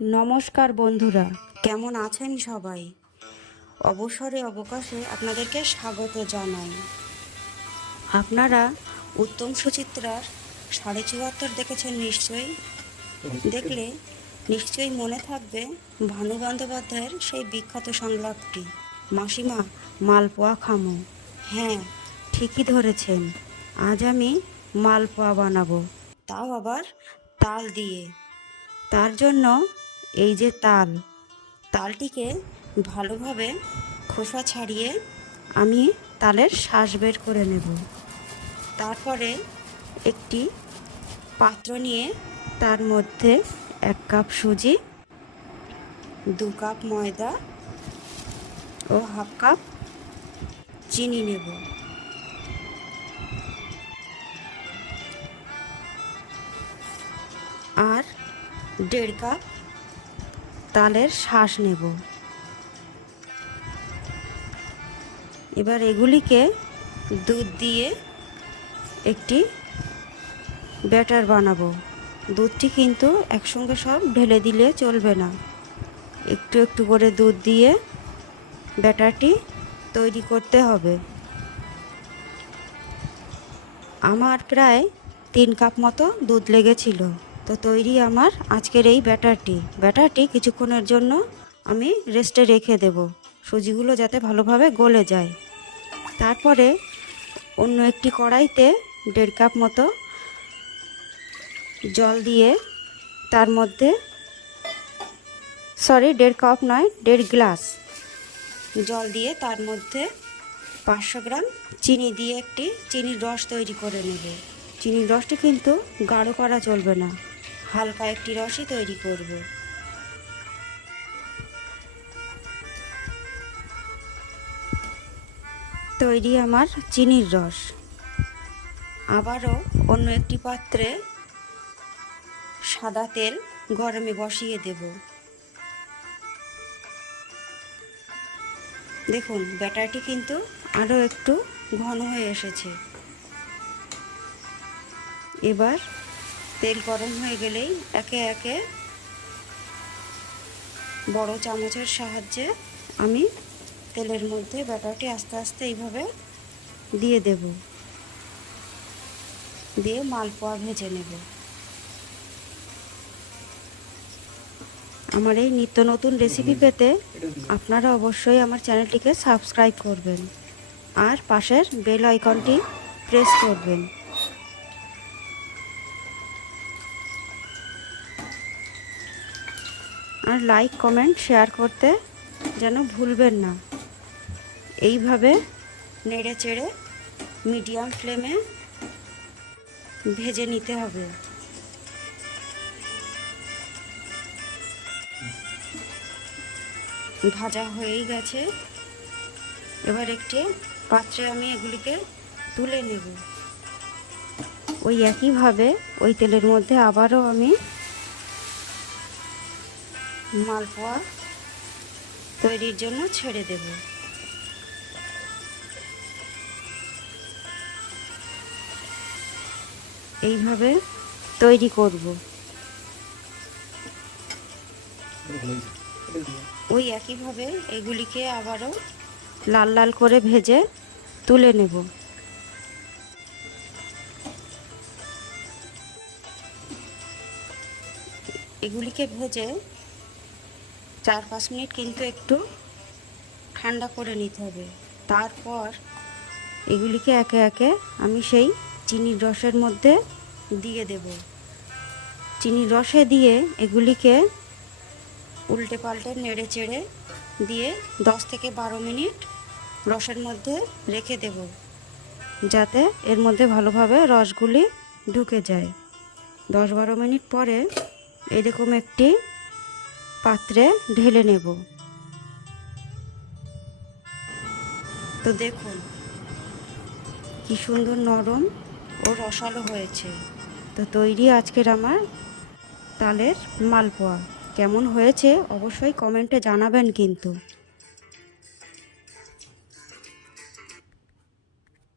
নমস্কার বন্ধুরা, কেমন আছেন সবাই? অবসরে অবকাশে আপনাদেরকে স্বাগত জানাই। আপনারা উত্তম সুচিত্রার ৭৪ দেখেছেন নিশ্চয়ই। দেখলে নিশ্চয়ই মনে থাকবে ভানু বন্দ্যোপাধ্যায়ের সেই বিখ্যাত সংলাপটি, মাসিমা মালপোয়া খামো। হ্যাঁ, ঠিকই ধরেছেন, আজ আমি মালপোয়া বানাবো, তাও আবার তাল দিয়ে। তার জন্য এই যে তালটিকে ভালোভাবে খোসা ছাড়িয়ে আমি তালের শাঁস বের করে নেব। তারপরে একটি পাত্র নিয়ে তার মধ্যে ১ কাপ সুজি, ২ কাপ ময়দা ও ১/২ কাপ চিনি নেব। আর ১.৫ কাপ তালের শাঁস নেব। এবার এগুলিকে দুধ দিয়ে একটি ব্যাটার বানাবো। দুধটি কিন্তু একসঙ্গে সব ঢেলে দিলে চলবে না, একটু একটু করে দুধ দিয়ে ব্যাটারটি তৈরি করতে হবে। আমার প্রায় ৩ কাপ মতো দুধ লেগেছিল। তো তৈরি আমার আজকের এই ব্যাটারটি কিছুক্ষণের জন্য আমি রেস্টে রেখে দেব, সুজিগুলো যাতে ভালোভাবে গলে যায়। তারপরে অন্য একটি কড়াইতে ১.৫ কাপ মতো জল দিয়ে তার মধ্যে ১.৫ কাপ নয়, ১.৫ গ্লাস জল দিয়ে তার মধ্যে ৫০০ গ্রাম চিনি দিয়ে একটি চিনির রস তৈরি করে নেব। চিনির রসটি কিন্তু গাঢ় করা চলবে না, হালকা একটি রসই তৈরি করব। তৈরি আমার চিনির রস। আবারও অন্য একটি পাত্রে সাদা তেল গরমে বসিয়ে দেব। দেখুন, ব্যাটারটি কিন্তু আরও একটু ঘন হয়ে এসেছে। এবার তেল গরম হয়ে গেলেই একে একে বড় চামচের সাহায্যে আমি তেলের মধ্যে ব্যাটারটি আস্তে আস্তে এইভাবে দিয়ে দেব, দিয়ে মালপোয়া ভেজে নেব। আমার এই নিত্য নতুন রেসিপি পেতে আপনারা অবশ্যই আমার চ্যানেলটিকে সাবস্ক্রাইব করবেন আর পাশের বেল আইকনটি প্রেস করবেন। আর লাইক, কমেন্ট, শেয়ার করতে যেন ভুলবেন না। এইভাবে নেড়ে চেড়ে মিডিয়াম ফ্লেমে ভেজে নিতে হবে। ভাজা হয়েই গেছে। এবার একটি পাত্রে আমি এগুলিকে তুলে নেব। ওই একইভাবে ওই তেলের মধ্যে আবারও আমি মালপোয়া তৈরির জন্য ছেড়ে দেব। এইভাবে তৈরি করব। ওই একইভাবে এগুলিকে আবারও লাল লাল করে ভেজে তুলে নেব। এগুলিকে ভেজে ৪-৫ মিনিট কিন্তু একটু ঠান্ডা করে নিতে হবে। তারপর এগুলিকে একে একে আমি সেই চিনির রসের মধ্যে দিয়ে দেব। চিনির রসে দিয়ে এগুলিকে উল্টে পাল্টে নেড়ে চেড়ে দিয়ে ১০ থেকে ১২ মিনিট রসের মধ্যে রেখে দেব, যাতে এর মধ্যে ভালোভাবে রসগুলি ঢুকে যায়। ১০-১২ মিনিট পরে এরকম একটি পাত্রে ঢেলে নেব। তো দেখুন কি সুন্দর নরম ও রসালো হয়েছে। তো তৈরি আজকের আমার তালের মালপোয়া। কেমন হয়েছে অবশ্যই কমেন্টে জানাবেন কিন্তু।